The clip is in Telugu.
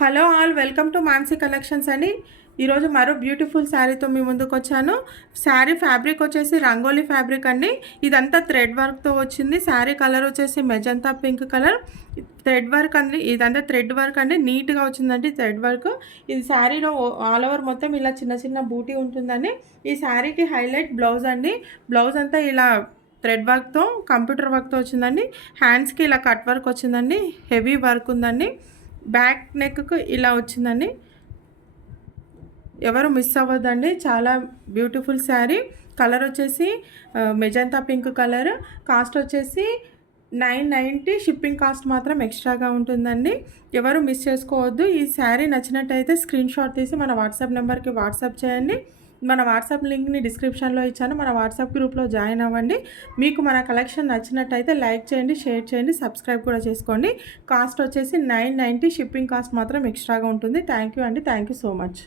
Hello all welcome to Mansi collections అండి. ఈరోజు మరో బ్యూటిఫుల్ శారీతో మీ ముందుకు వచ్చాను. శారీ ఫ్యాబ్రిక్ వచ్చేసి రంగోలీ ఫ్యాబ్రిక్ అండి. ఇదంతా థ్రెడ్ వర్క్తో వచ్చింది. శారీ కలర్ వచ్చేసి magenta pink colour. Thread work అండి, ఇదంతా థ్రెడ్ వర్క్ అండి. నీట్గా వచ్చిందండి థ్రెడ్ వర్క్. ఇది శారీలో ఆల్ ఓవర్ మొత్తం ఇలా చిన్న చిన్న బూటీ ఉంటుందండి. ఈ శారీకి హైలైట్ బ్లౌజ్ అండి. బ్లౌజ్ అంతా ఇలా థ్రెడ్ వర్క్తో కంప్యూటర్ వర్క్తో వచ్చిందండి. హ్యాండ్స్కి ఇలా కట్ వర్క్ వచ్చిందండి. హెవీ వర్క్ ఉందండి. బ్యాక్ నెక్కు ఇలా వచ్చిందండి. ఎవరు మిస్ అవ్వద్దండి. చాలా బ్యూటిఫుల్ శారీ. కలర్ వచ్చేసి మెజంతా పింక్ కలర్. కాస్ట్ వచ్చేసి 990. షిప్పింగ్ కాస్ట్ మాత్రం ఎక్స్ట్రాగా ఉంటుందండి. ఎవరు మిస్ చేసుకోవద్దు. ఈ శారీ నచ్చినట్టయితే స్క్రీన్ షాట్ తీసి మన వాట్సాప్ నెంబర్కి వాట్సాప్ చేయండి. మన వాట్సాప్ లింక్ని డిస్క్రిప్షన్లో ఇచ్చాను. మన వాట్సాప్ గ్రూప్లో జాయిన్ అవ్వండి. మీకు మన కలెక్షన్ నచ్చినట్టయితే లైక్ చేయండి, షేర్ చేయండి, సబ్స్క్రైబ్ కూడా చేసుకోండి. కాస్ట్ వచ్చేసి 990. షిప్పింగ్ కాస్ట్ మాత్రం ఎక్స్ట్రాగా ఉంటుంది. థ్యాంక్ యూ అండి. Thank you so much.